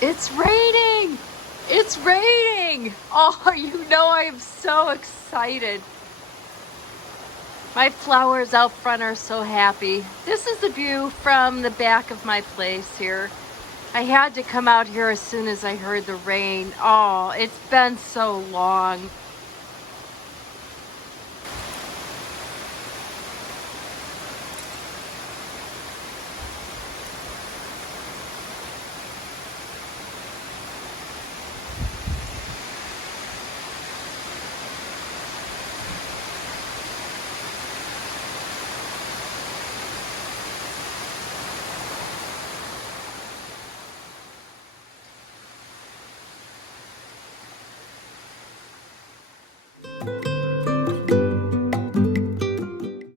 It's raining! It's raining! Oh, you know I am so excited. My flowers out front are so happy. This is the view from the back of my place here. I had to come out here as soon as I heard the rain. Oh, it's been so long.